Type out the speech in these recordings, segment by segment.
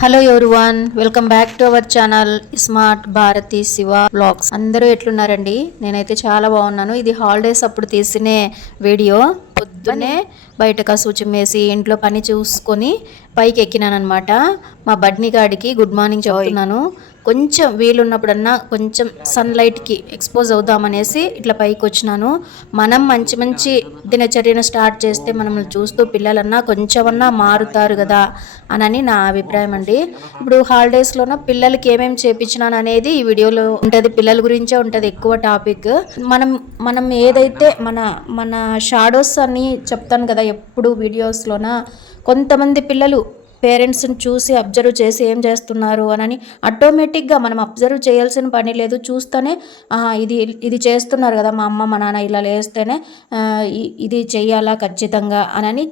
Hello everyone, welcome back to our channel smart Bharathi Siva blogs. అందరూ ఎట్లున్నారండి? నేనైతే చాలా బాగున్నాను. ఇది హాలిడేస్ అప్పుడు తీసిన వీడియో. పొద్దున్నే బయట కసూచి వేసి ఇంట్లో పని చూసుకొని పైకి ఎక్కినానమాట. మా బడ్ని గాడికి గుడ్ మార్నింగ్ చెబుతున్నాను. కొంచెం వీలున్నప్పుడన్నా కొంచెం సన్లైట్కి ఎక్స్పోజ్ అవుదామనేసి ఇట్లా పైకి వచ్చినాను. మనం మంచి మంచి దినచర్యను స్టార్ట్ చేస్తే మనల్ని చూస్తూ పిల్లలన్నా కొంచెమన్నా మారుతారు కదా అని నా అభిప్రాయం అండి. ఇప్పుడు హాలిడేస్లోన పిల్లలకి ఏమేమి చేపించినాను అనేది ఈ వీడియోలో ఉంటుంది. పిల్లల గురించే ఉంటుంది ఎక్కువ టాపిక్. మనం ఏదైతే మన షాడోస్ అని చెప్తాను కదా ఎప్పుడు వీడియోస్లోన. కొంతమంది పిల్లలు పేరెంట్స్ని చూసి అబ్జర్వ్ చేసి ఏం చేస్తున్నారు అని ఆటోమేటిక్గా మనం అబ్జర్వ్ చేయాల్సిన పని లేదు. చూస్తేనే ఇది చేస్తున్నారు కదా మా అమ్మ మా నాన్న ఇలా లేస్తేనే ఇది చెయ్యాలా ఖచ్చితంగా అని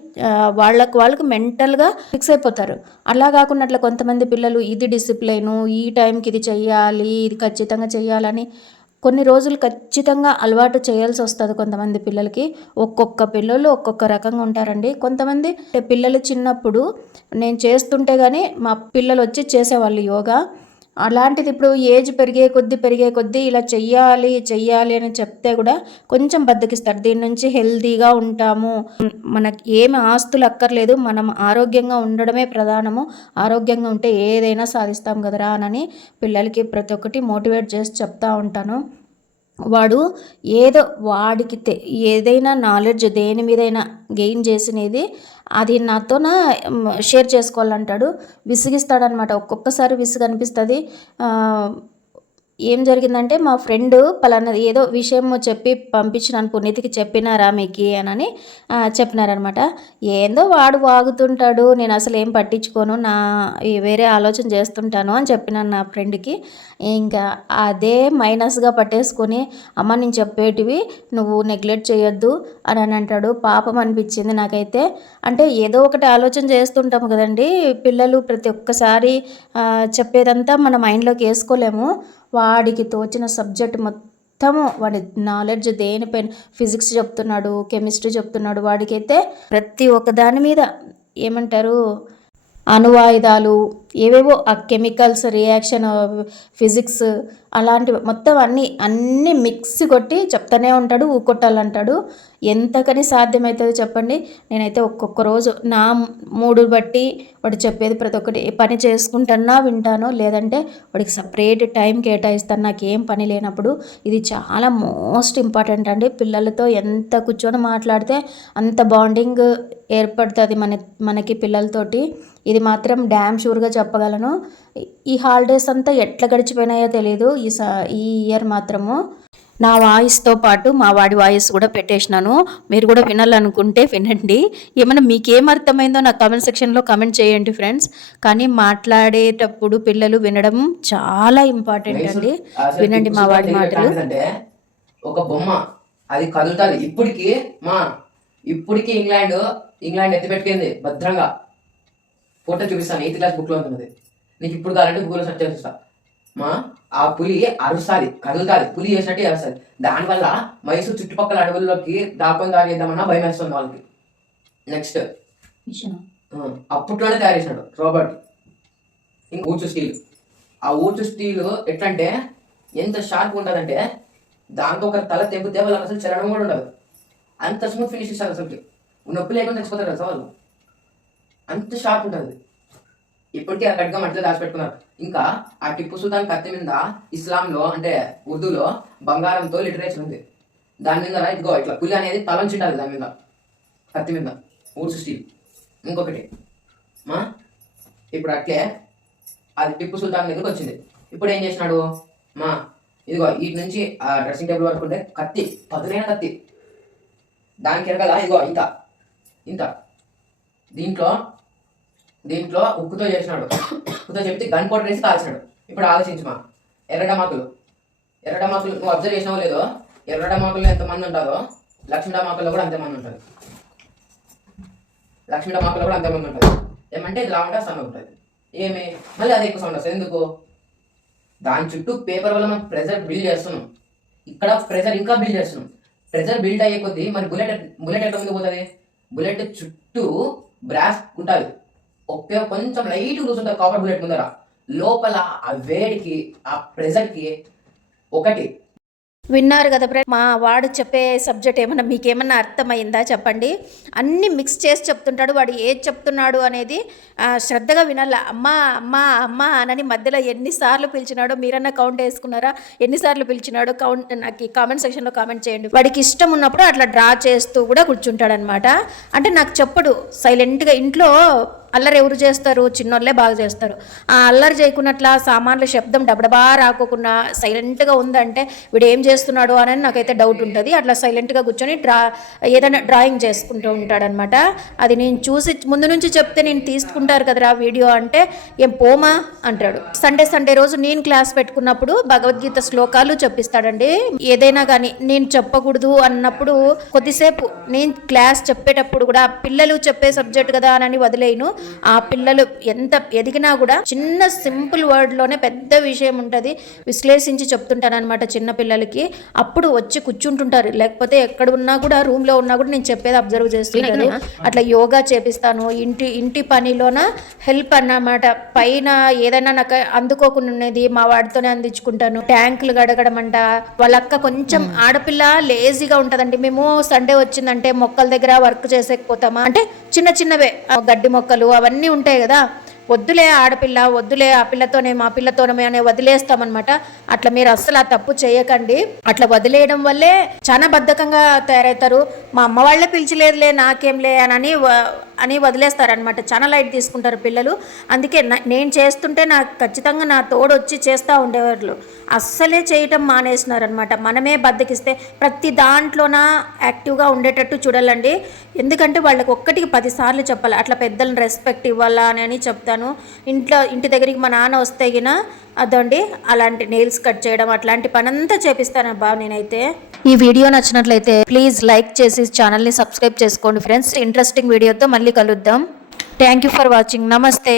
వాళ్ళకు మెంటల్గా ఫిక్స్ అయిపోతారు. అలా కాకుండా అట్లా కొంతమంది పిల్లలు ఇది డిసిప్లైను, ఈ టైంకి ఇది చెయ్యాలి, ఇది ఖచ్చితంగా చెయ్యాలని కొన్ని రోజులు ఖచ్చితంగా అలవాటు చేయాల్సి వస్తుంది. కొంతమంది పిల్లలకి ఒక్కొక్క పిల్లలు ఒక్కొక్క రకంగా ఉంటారండి. కొంతమంది పిల్లలు చిన్నప్పుడు నేను చేస్తుంటే కానీ మా పిల్లలు వచ్చి చేసేవాళ్ళు యోగా. అలాంటిది ఇప్పుడు ఏజ్ పెరిగే కొద్దీ ఇలా చెయ్యాలి అని చెప్తే కూడా కొంచెం బద్దకిస్తారు. దీని నుంచి హెల్తీగా ఉంటాము, మనకి ఏమి ఆస్తులు అక్కర్లేదు, మనం ఆరోగ్యంగా ఉండడమే ప్రధానము, ఆరోగ్యంగా ఉంటే ఏదైనా సాధిస్తాం కదరా అని పిల్లలకి ప్రతి ఒక్కటి మోటివేట్ చేసి చెప్తా ఉంటాను. వాడు ఏదో వాడికి ఏదైనా నాలెడ్జ్ దేని మీదైనా గెయిన్ చేసినది అది నాతోన షేర్ చేసుకోవాలంటాడు. విసిగిస్తాడనమాట. ఒక్కొక్కసారి విసుగు అనిపిస్తుంది. ఏం జరిగిందంటే మా ఫ్రెండ్ పలానా ఏదో విషయం చెప్పి పంపించినాను, పునీతికి చెప్పినారా మీకు అని చెప్పినారనమాట. ఏందో వాడు వాగుతుంటాడు, నేను అసలు ఏం పట్టించుకోను, వేరే ఆలోచన చేస్తుంటాను అని చెప్పినాను నా ఫ్రెండ్కి. ఇంకా అదే మైనస్గా పట్టేసుకొని అమ్మ నేను చెప్పేటివి నువ్వు నెగ్లెక్ట్ చేయొద్దు అని అంటాడు. పాపం అనిపించింది నాకైతే. అంటే ఏదో ఒకటి ఆలోచన చేస్తుంటాము కదండి. పిల్లలు ప్రతి ఒక్కసారి చెప్పేదంతా మన మైండ్లోకి వేసుకోలేము. వాడికి తోచిన సబ్జెక్ట్ మొత్తము వాడి నాలెడ్జ్ దేనిపైన, ఫిజిక్స్ చెప్తున్నాడు, కెమిస్ట్రీ చెప్తున్నాడు. వాడికైతే ప్రతి ఒక్క దాని మీద ఏమంటారు అణువాయుధాలు ఏవేవో ఆ కెమికల్స్ రియాక్షన్ ఫిజిక్స్ అలాంటివి మొత్తం అన్నీ మిక్స్ కొట్టి చెప్తానే ఉంటాడు. ఊకొట్టాలంటాడు. ఎంతకని సాధ్యమవుతుందో చెప్పండి. నేనైతే ఒక్కొక్క రోజు నా మూడు బట్టి వాడు చెప్పేది ప్రతి ఒక్కటి పని చేసుకుంటున్నా వింటాను, లేదంటే వాడికి సపరేట్ టైం కేటాయిస్తాను నాకేం పని లేనప్పుడు. ఇది చాలా మోస్ట్ ఇంపార్టెంట్ అండి. పిల్లలతో ఎంత కూర్చొని మాట్లాడితే అంత బాండింగ్ ఏర్పడుతుంది మనకి పిల్లలతోటి. ఇది మాత్రం డ్యామ్ షూర్గా చెప్పగలను. ఈ హాలిడేస్ అంతా ఎట్లా గడిచిపోయినాయో తెలియదు. ఈ ఇయర్ మాత్రము నా వాయిస్తో పాటు మా వాడి వాయిస్ కూడా పెట్టేసినాను. మీరు కూడా వినాలనుకుంటే వినండి. ఏమైనా మీకేం అర్థమైందో నాకు కామెంట్ సెక్షన్లో కామెంట్ చేయండి ఫ్రెండ్స్. కానీ మాట్లాడేటప్పుడు పిల్లలు వినడం చాలా ఇంపార్టెంట్ అండి. వినండి మా వాడి మాటలు. ఒక బొమ్మ అది కదులుతుంది. ఇప్పటికి ఇంగ్లాండ్ ఎత్తి పెట్టుకుంది భద్రంగా. ఫోటో చూపిస్తాను, 8th క్లాస్ బుక్ లో ఉంటుంది. నీకు ఇప్పుడు కావాలంటే గూగుల్లో సెర్చ్ చేస్తా. ఆ పులి అరుస్తుంది, కదులుతుంది, పులి చేసినట్టు అరుస్తుంది. దానివల్ల మైసూర్ చుట్టుపక్కల అడవుల్లోకి దాపం దాగేద్దామన్నా భయం వేస్తుంది వాళ్ళకి. నెక్స్ట్ అప్పట్లోనే తయారు చేసినాడు రోబోట్. ఇంకా ఊచు స్టీల్. ఆ ఊచు స్టీల్ ఎట్లంటే ఎంత షార్ప్ ఉంటుందంటే దాంతో ఒక తల తెంపితే వాళ్ళకి అసలు చలనం కూడా ఉండదు. అంత స్మూత్ ఫినిష్ ఇస్తారు. అసలు నొప్పి లేకుండా తెచ్చిపోతారు కదా వాళ్ళు, అంత షార్ప్ ఉంటుంది. ఇప్పటికీ ఆ ఖడ్గం అట్లా దాచిపెట్టుకున్నారు. ఇంకా ఆ టిప్పు సుల్తాన్ కత్తి మీద ఇస్లాంలో అంటే ఉర్దూలో బంగారంతో లిటరేచర్ ఉంది. దాని మీద ఇదిగో ఇట్లా పులి అనేది తలంచిండాలి దాని మీద, కత్తి మీద ఊడ్సు స్టీల్. ఇంకొకటి ఇప్పుడు అట్లే అది టిప్పు సుల్తాన్ దగ్గరకు వచ్చింది. ఇప్పుడు ఏం చేసినాడు ఇదిగో వీటి నుంచి ఆ డ్రెస్సింగ్ టేబుల్ వరకు ఉంటే కత్తి, పదునైన కత్తి, దానికి ఎరగల ఇదిగో ఇంత దీంట్లో ఉక్కుతో చేసినాడు. ఉక్కుతో చెప్తే గన్ పౌడర్ వేసి కాల్చినాడు. ఇప్పుడు ఆలోచించమా, ఎర్రడమాకులు నువ్వు అబ్జర్వ్ చేసినావో లేదో, ఎర్రడమాకుల్లో ఎంతమంది ఉంటారో లక్ష్మీడమాకుల్లో కూడా అంతమంది ఉంటారు. ఏమంటే ఇలా ఉంటే సన్న ఉంటుంది. మళ్ళీ అది ఎక్కువ సౌండ్ వస్తుంది. ఎందుకు? దాని చుట్టూ పేపర్ వల్ల మనం ప్రెజర్ బిల్డ్ చేస్తున్నాం. ఇక్కడ ప్రెజర్ ఇంకా బిల్డ్ చేస్తున్నాం. ప్రెజర్ బిల్డ్ అయ్యే కొద్దీ మరి బుల్లెట్ ఎట్లా ముందుకు పోతుంది? బుల్లెట్ చుట్టూ బ్రాస్ ఉంటుంది. ఒకే కొంచెం లైట్ కూర్చుంటారు కాపర్ బుల్లెట్ ముందర, లోపల ఆ వేడికి ఆ ప్రెజర్కి ఒకటి. విన్నారు కదా ఫ్రెండ్, మా వాడు చెప్పే సబ్జెక్ట్ ఏమన్నా మీకేమన్నా అర్థమైందా చెప్పండి. అన్నీ మిక్స్ చేసి చెప్తుంటాడు. వాడు ఏది చెప్తున్నాడు అనేది శ్రద్ధగా వినాల. అమ్మ అమ్మ అమ్మ అనని మధ్యలో ఎన్నిసార్లు పిలిచినాడో మీరన్నా కౌంట్ వేసుకున్నారా? ఎన్నిసార్లు పిలిచినాడో కౌంట్ నాకు కామెంట్ సెక్షన్లో కామెంట్ చేయండి. వాడికి ఇష్టం ఉన్నప్పుడు అట్లా డ్రా చేస్తూ కూడా కూర్చుంటాడనమాట. అంటే నాకు చెప్పడు, సైలెంట్గా. ఇంట్లో అల్లరి ఎవరు చేస్తారు? చిన్నోళ్ళే బాగా చేస్తారు. ఆ అల్లరి చేయకున్నట్లా సామాన్ల శబ్దం డబడబా రాకోకుండా సైలెంట్గా ఉందంటే వీడు ఏం చేస్తున్నాడు అని నాకైతే డౌట్ ఉంటుంది. అట్లా సైలెంట్గా కూర్చొని ఏదైనా డ్రాయింగ్ చేసుకుంటూ ఉంటాడనమాట. అది నేను చూసి ముందు నుంచి చెప్తే నేను తీసుకుంటారు కదరా వీడియో అంటే ఏం పోమా అంటాడు. సండే రోజు నేను క్లాస్ పెట్టుకున్నప్పుడు భగవద్గీత శ్లోకాలు చెప్పిస్తాడండి. ఏదైనా కానీ నేను చెప్పకూడదు అన్నప్పుడు కొద్దిసేపు నేను క్లాస్ చెప్పేటప్పుడు కూడా పిల్లలు చెప్పే సబ్జెక్ట్ కదా అని వదిలేను. ఆ పిల్లలు ఎంత ఎదిగినా కూడా చిన్న సింపుల్ వర్డ్లోనే పెద్ద విషయం ఉంటుంది, విశ్లేషించి చెప్తుంటాను అనమాట చిన్న పిల్లలకి. అప్పుడు వచ్చి కూర్చుంటుంటారు. లేకపోతే ఎక్కడ ఉన్నా కూడా రూమ్లో ఉన్నా కూడా నేను చెప్పేది అబ్జర్వ్ చేస్తుంటాను. అట్లా యోగా చేపిస్తాను. ఇంటి పనిలోన హెల్ప్ అన్నమాట. పైన ఏదైనా నాకు అందుకోకుండా ఉన్నది మా వాడితోనే అందించుకుంటాను. ట్యాంకులు గడగడం అంట. వాళ్ళ అక్క కొంచెం ఆడపిల్ల లేజీగా ఉంటుందండి. మేము సండే వచ్చిందంటే మొక్కల దగ్గర వర్క్ చేసేకపోతామా అంటే చిన్నవే గడ్డి మొక్కలు అవన్నీ ఉంటాయి కదా, వద్దులే ఆడపిల్ల, వద్దులే ఆ పిల్లతోనే మా పిల్లతోనే అనే వదిలేస్తామన్నమాట. అట్లా మీరు అస్సలు ఆ తప్పు చేయకండి. అట్లా వదిలేయడం వల్లే చాలా బద్ధకంగా తయారవుతారు. మా అమ్మ వాళ్ళే పిలిచలేదులే నాకేంలే అని వదిలేస్తారనమాట. చాలా లైట్ తీసుకుంటారు పిల్లలు. అందుకే నేను చేస్తుంటే నాకు ఖచ్చితంగా నా తోడు వచ్చి చేస్తూ ఉండేవాళ్ళు. అస్సలే చేయటం మానేసినారనమాట. మనమే బద్దకిస్తే ప్రతి దాంట్లోన యాక్టివ్గా ఉండేటట్టు చూడాలండి. ఎందుకంటే వాళ్ళకి ఒక్కటికి 10 సార్లు చెప్పాలి. అట్లా పెద్దలను రెస్పెక్ట్ ఇవ్వాలా అని చెప్తాను. ఇంటి దగ్గరికి మా నాన్న వస్తే గిన అదండి అలాంటి నెయిల్స్ కట్ చేయడం అట్లాంటి పనంతా చేపిస్తాను అబ్బా నేనైతే. ఈ వీడియో నచ్చినట్లయితే ప్లీజ్ లైక్ చేసి ఛానల్ని సబ్స్క్రైబ్ చేసుకోండి ఫ్రెండ్స్. ఇంట్రెస్టింగ్ వీడియోతో మళ్ళీ కలుద్దాం. Thank you for watching. నమస్తే.